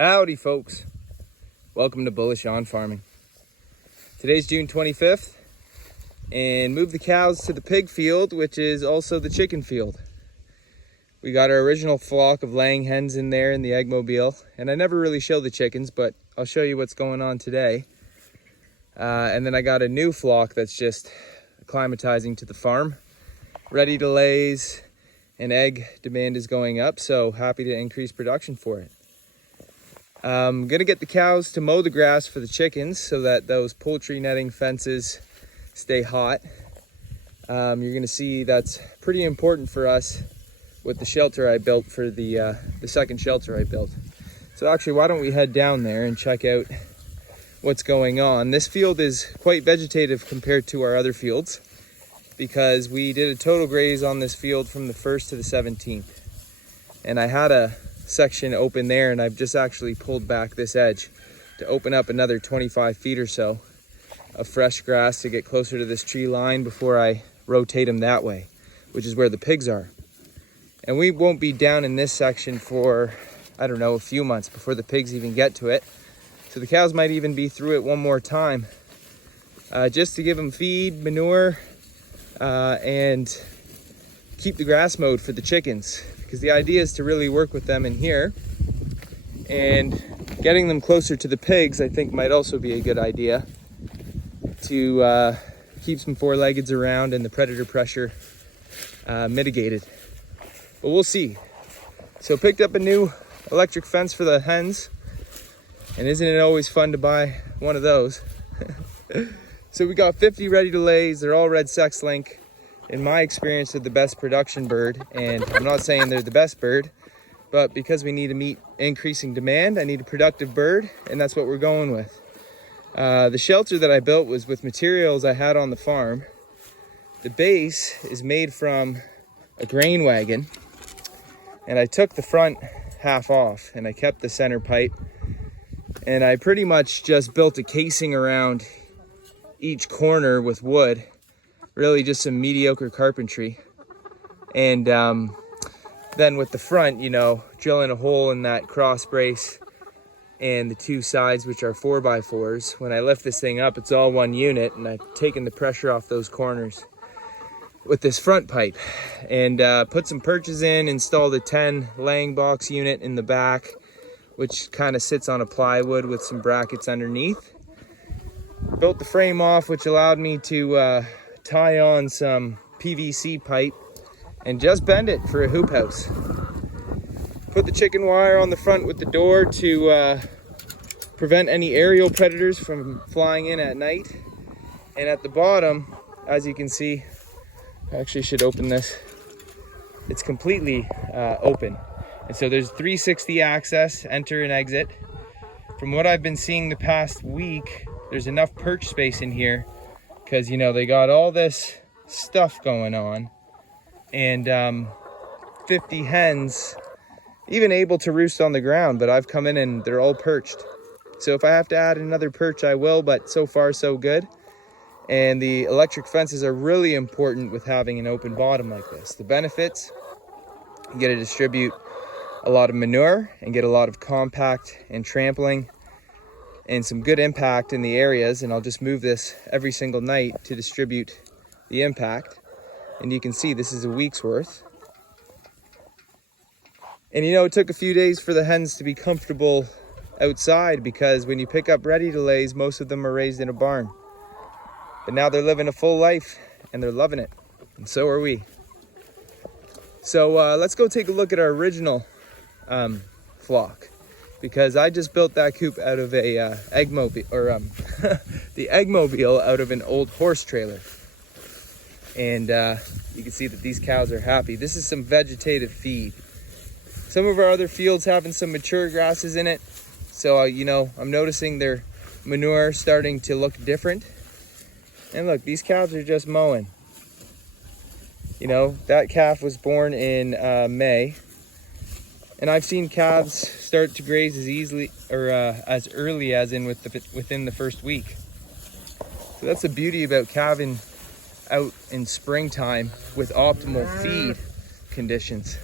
Howdy folks, welcome to Bullish On Farming. Today's June 25th and moved the cows to the pig field, which is also the chicken field. We got our original flock of laying hens in there in the eggmobile, and I never really show the chickens, but I'll show you what's going on today. And then I got a new flock that's just acclimatizing to the farm, ready to lays, and egg demand is going up, so happy to increase production for it. I'm gonna get the cows to mow the grass for the chickens so that those poultry netting fences stay hot. You're gonna see that's pretty important for us with the shelter I built for the second shelter I built. So actually, why don't we head down there and check out what's going on. This field is quite vegetative compared to our other fields because we did a total graze on this field from the 1st to the 17th. And I had a section open there, and I've just actually pulled back this edge to open up another 25 feet or so of fresh grass to get closer to this tree line before I rotate them that way, which is where the pigs are. And we won't be down in this section for, I don't know, a few months before the pigs even get to it. So the cows might even be through it one more time, just to give them feed, manure, and keep the grass mowed for the chickens. Because the idea is to really work with them in here, and getting them closer to the pigs I think might also be a good idea to keep some four-leggeds around and the predator pressure mitigated. But we'll see. So picked up a new electric fence for the hens, and isn't it always fun to buy one of those? So we got 50 ready to lays. They're all red sex link. In my experience, they're the best production bird, and I'm not saying they're the best bird, but because we need to meet increasing demand, I need a productive bird, and that's what we're going with. The shelter that I built was with materials I had on the farm. The base is made from a grain wagon, and I took the front half off, and I kept the center pipe, and I pretty much just built a casing around each corner with wood. Really just some mediocre carpentry. And then with the front, drilling a hole in that cross brace and the two sides, which are 4x4s. When I lift this thing up, it's all one unit, and I've taken the pressure off those corners with this front pipe. And put some perches in, installed a 10 laying box unit in the back, which kind of sits on a plywood with some brackets underneath. Built the frame off, which allowed me to tie on some PVC pipe and just bend it for a hoop house. Put the chicken wire on the front with the door to prevent any aerial predators from flying in at night. And at the bottom, as you can see, I actually should open this. It's completely open. And so there's 360 access, enter and exit. From what I've been seeing the past week, there's enough perch space in here because, they got all this stuff going on, and 50 hens, even able to roost on the ground, but I've come in and they're all perched. So if I have to add another perch, I will, but so far so good. And the electric fences are really important with having an open bottom like this. The benefits, you get to distribute a lot of manure and get a lot of compact and trampling and some good impact in the areas. And I'll just move this every single night to distribute the impact. And you can see this is a week's worth. And it took a few days for the hens to be comfortable outside, because when you pick up ready to lays, most of them are raised in a barn. But now they're living a full life and they're loving it. And so are we. So let's go take a look at our original flock, because I just built that coop out of a eggmobile, or the eggmobile out of an old horse trailer. And you can see that these cows are happy. This is some vegetative feed. Some of our other fields having some mature grasses in it. So, I'm noticing their manure starting to look different. And look, these cows are just mowing. That calf was born in May. And I've seen calves start to graze as easily, or as early as within the first week. So that's the beauty about calving out in springtime with optimal feed conditions.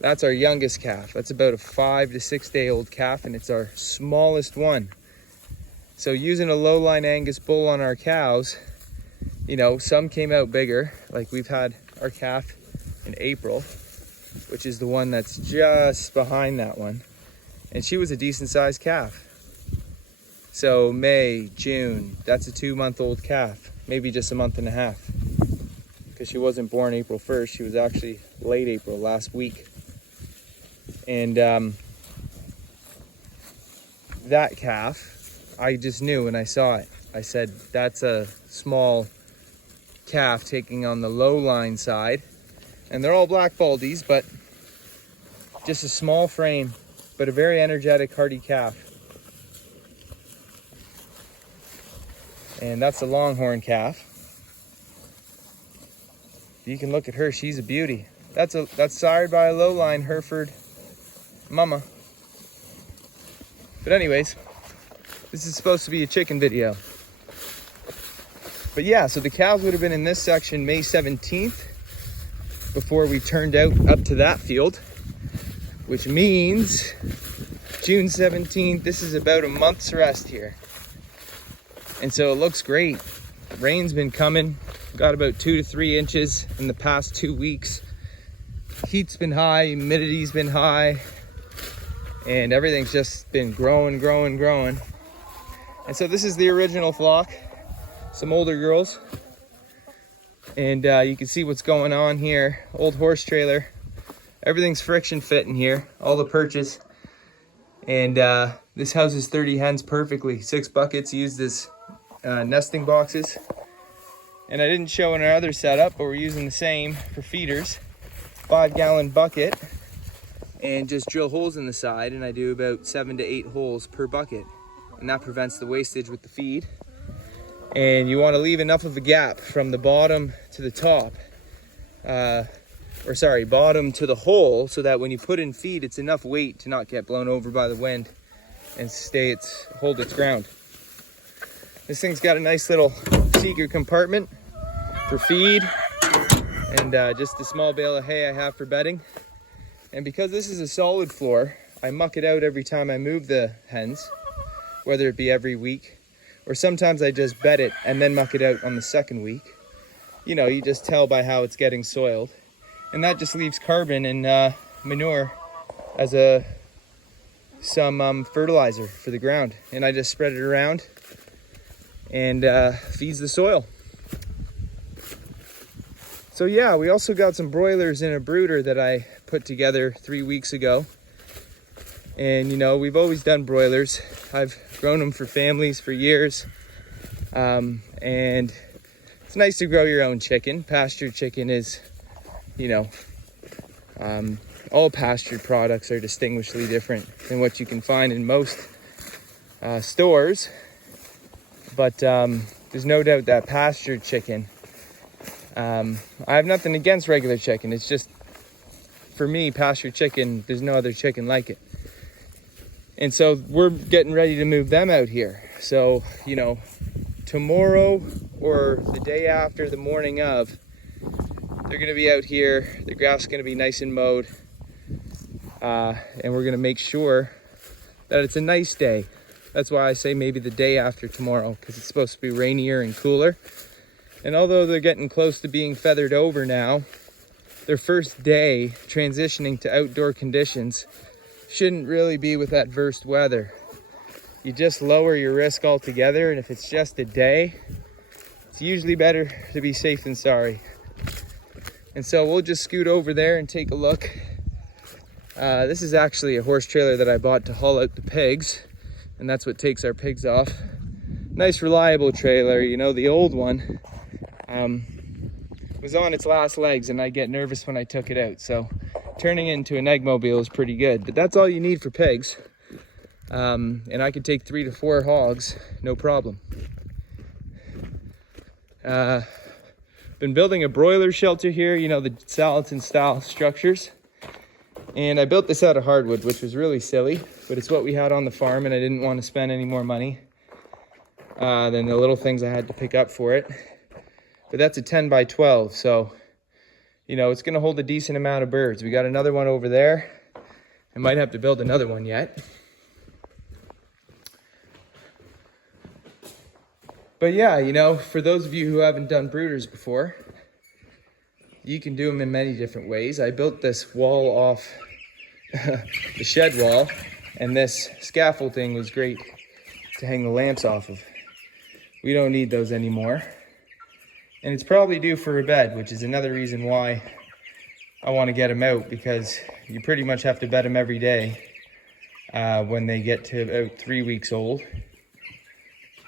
That's our youngest calf. That's about a 5 to 6 day old calf, and it's our smallest one. So using a low-line Angus bull on our cows, you know, some came out bigger. Like we've had our calf in April, which is the one that's just behind that one. And she was a decent sized calf. So May, June, that's a 2-month-old calf, maybe just a month and a half. Because she wasn't born April 1st, she was actually late April, last week. And that calf, I just knew when I saw it. I said, that's a small calf taking on the low line side. And they're all black baldies, but just a small frame, but a very energetic, hardy calf. And that's the longhorn calf. You can look at her, she's a beauty. That's sired by a low-line Hereford mama. But anyways, this is supposed to be a chicken video. But yeah, so the cows would have been in this section May 17th before we turned out up to that field, which means June 17th, this is about a month's rest here. And so it looks great. Rain's been coming, got about 2 to 3 inches in the past 2 weeks. Heat's been high, humidity's been high, and everything's just been growing. And so this is the original flock, some older girls. And you can see what's going on here. Old horse trailer. Everything's friction fit in here, all the perches. And this houses 30 hens perfectly. 6 buckets used as nesting boxes. And I didn't show in our other setup, but we're using the same for feeders. 5-gallon bucket, and just drill holes in the side, and I do about 7 to 8 holes per bucket, and that prevents the wastage with the feed. And you want to leave enough of a gap from the bottom to the top, bottom to the hole, so that when you put in feed, it's enough weight to not get blown over by the wind and hold its ground. This thing's got a nice little secret compartment for feed, and just a small bale of hay I have for bedding. And because this is a solid floor, I muck it out every time I move the hens, whether it be every week, or sometimes I just bed it and then muck it out on the second week. You know, you just tell by how it's getting soiled. And that just leaves carbon and manure as some fertilizer for the ground. And I just spread it around and feeds the soil. So yeah, we also got some broilers in a brooder that I put together 3 weeks ago. And you know, we've always done broilers. I've grown them for families for years. And it's nice to grow your own chicken. Pastured chicken is, you know, all pastured products are distinguishedly different than what you can find in most stores. But there's no doubt that pastured chicken, I have nothing against regular chicken. It's just, for me, pastured chicken, there's no other chicken like it. And so we're getting ready to move them out here. So, you know, tomorrow or the day after, the morning of, they're gonna be out here. The grass is gonna be nice and mowed. And we're gonna make sure that it's a nice day. That's why I say maybe the day after tomorrow, because it's supposed to be rainier and cooler. And although they're getting close to being feathered over now, their first day transitioning to outdoor conditions shouldn't really be with adverse weather. You just lower your risk altogether, and if it's just a day, it's usually better to be safe than sorry. And so we'll just scoot over there and take a look. This is actually a horse trailer that I bought to haul out the pigs, and that's what takes our pigs off. Nice reliable trailer. You know, the old one was on its last legs, and I get nervous when I took it out. So turning it into an eggmobile is pretty good, but that's all you need for pigs. And I could take 3 to 4 hogs, no problem. Been building a broiler shelter here, you know, the Salatin style structures. And I built this out of hardwood, which was really silly, but it's what we had on the farm, and I didn't want to spend any more money than the little things I had to pick up for it. But that's a 10 by 12, so you know, it's gonna hold a decent amount of birds. We got another one over there. I might have to build another one yet. But yeah, you know, for those of you who haven't done brooders before, you can do them in many different ways. I built this wall off the shed wall, and this scaffolding was great to hang the lamps off of. We don't need those anymore. And it's probably due for a bed, which is another reason why I want to get them out, because you pretty much have to bed them every day when they get to about 3 weeks old.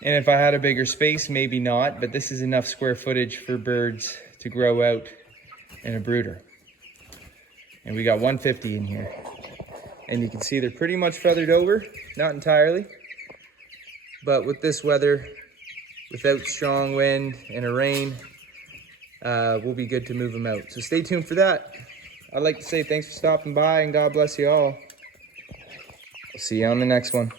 And if I had a bigger space, maybe not, but this is enough square footage for birds to grow out in a brooder. And we got 150 in here. And you can see they're pretty much feathered over, not entirely. But with this weather, without strong wind and a rain, we'll be good to move them out. So stay tuned for that. I'd like to say thanks for stopping by and God bless you all. I'll see you on the next one.